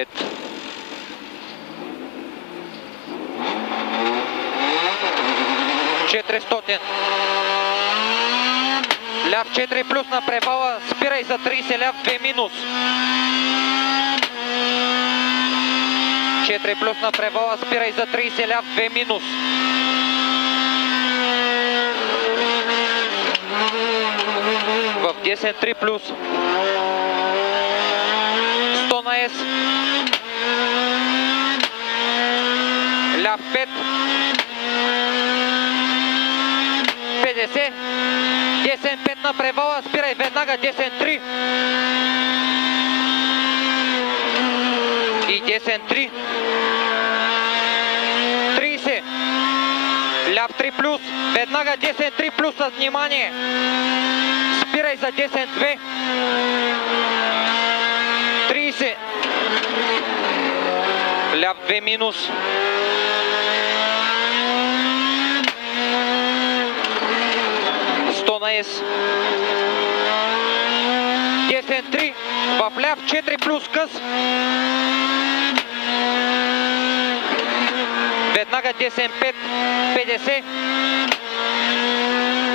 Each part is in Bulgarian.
5. Ляв 4 плюс на превала, спирай за 30, ляв 2 минус. 4 плюс на превала, спирай за 30, ляв 2 минус. В 10 3 плюс. 100 на S. Ляв 5. 50. 10-5 на превала, спирай веднага 10-3. И 10-3. 30. Ляв 3 плюс, веднага 10-3 плюс с внимание. Спирай за 10-2. 30. Ляв 2 минус. 100 на S. 10-3. В ляв 4 плюс къс. Веднага 10-5. 50.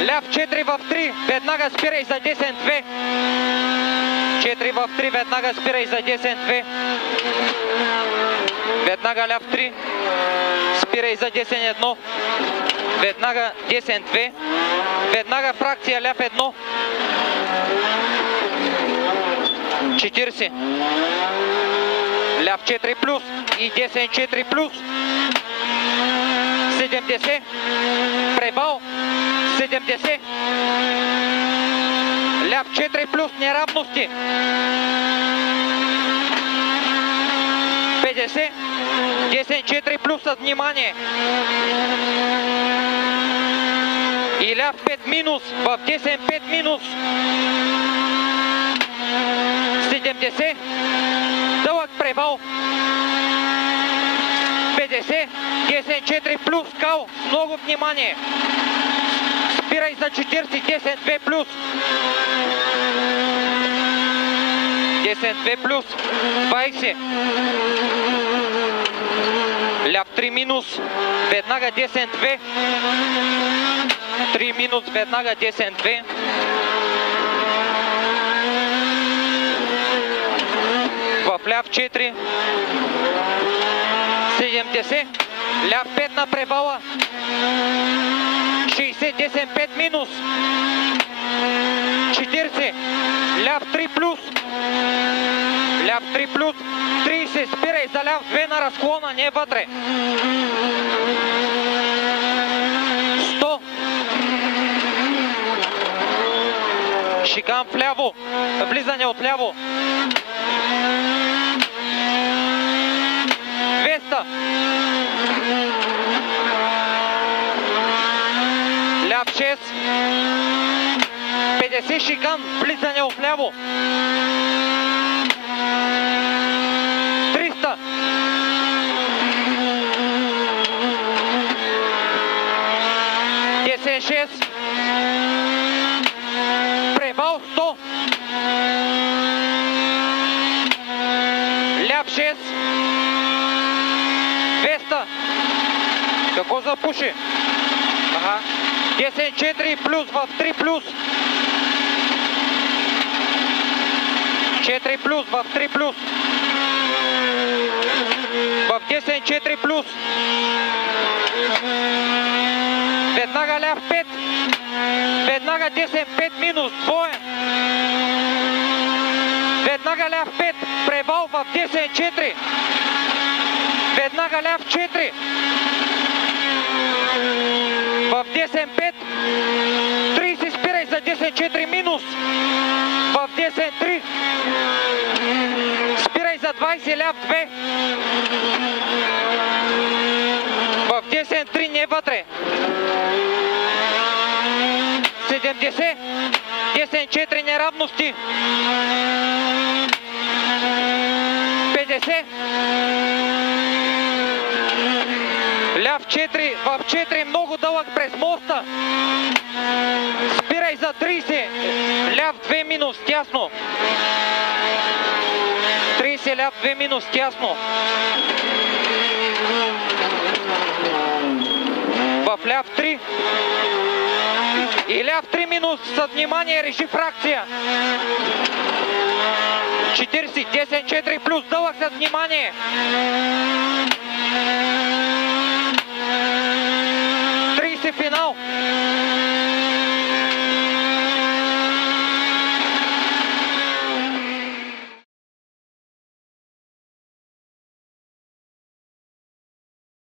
Ляв 4 в 3. Веднага спирай за 10-2. 4 в 3. Веднага спирай за 10-2. Веднага ляв 3. Спирай за 10-1. Веднага 10-2. Веднага фракция ляв 1. 40. Ляв 4 плюс и 10-4 плюс. 70. Превал. 70. Ляв 4 плюс неравности. 50. 10-4 плюс с внимание. И ляв 5 минус. В 10-5 минус. 70. Дълъг превал. 50. 10-4 плюс кал. Много внимание. Спирай за 40. 10-2 плюс. 10-2 плюс. 20. Ляв 3 минус. Веднага 10-2. 3 минус. Веднага 10-2. В ляв 4. 70. Ляв 5 на превала. 60. 10-5 минус. 40. Ляв 3 плюс. Ляв 3 плюс. 30. Спирай за ляв 2 на разклона, не вътре. 100. Шикан вляво. Влизане от ляво. 200. Ляв 6. 50 шикан. Влизане от ляво. 300. Десет 6. Превал 100. Ляв 6. 200. Какво запуши? Ага. 10-4 плюс в 3 плюс. 4 плюс в 3 плюс. В 10-4 плюс. Веднага ляв 5. Веднага 10-5 минус. Двоен. Веднага ляв 5. Превал в 10-4. Веднага ляв 4. В 10-5. 30 спирай за 10-4 минус. В 10-3. Спирай за 20 ляв 2. В 10-3 не вътре. 70. 10-4 неравности. 50. Ляв 4, в 4 много дълъг през моста. Спирай за 30. Ляв 2 минус, тясно. 30 30 ляв 2 минус, тясно. В ляв 3. И ляв 3 минус, с внимание, реши фракция. 40, 10, 4 плюс, дълъг с внимание. Финал.